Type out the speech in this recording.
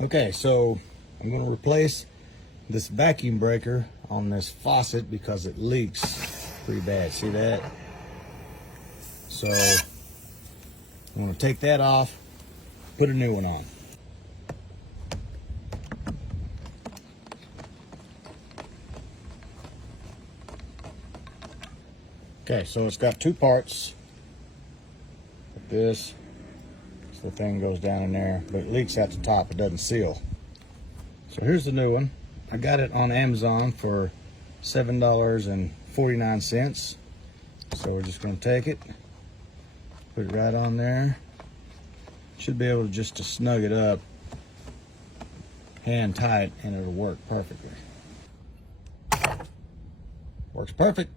Okay, so I'm going to replace this vacuum breaker on this faucet because it leaks pretty bad. See that? So I'm going to take that off, put a new one on. Okay, so it's got two parts. Like this. So the thing goes down in there, but it leaks at the top. It doesn't seal. So here's the new one. I got it on Amazon for $7.49. So we're just going to take it, put it right on there. Should be able just to snug it up, hand tight, and it'll work perfectly. Works perfect.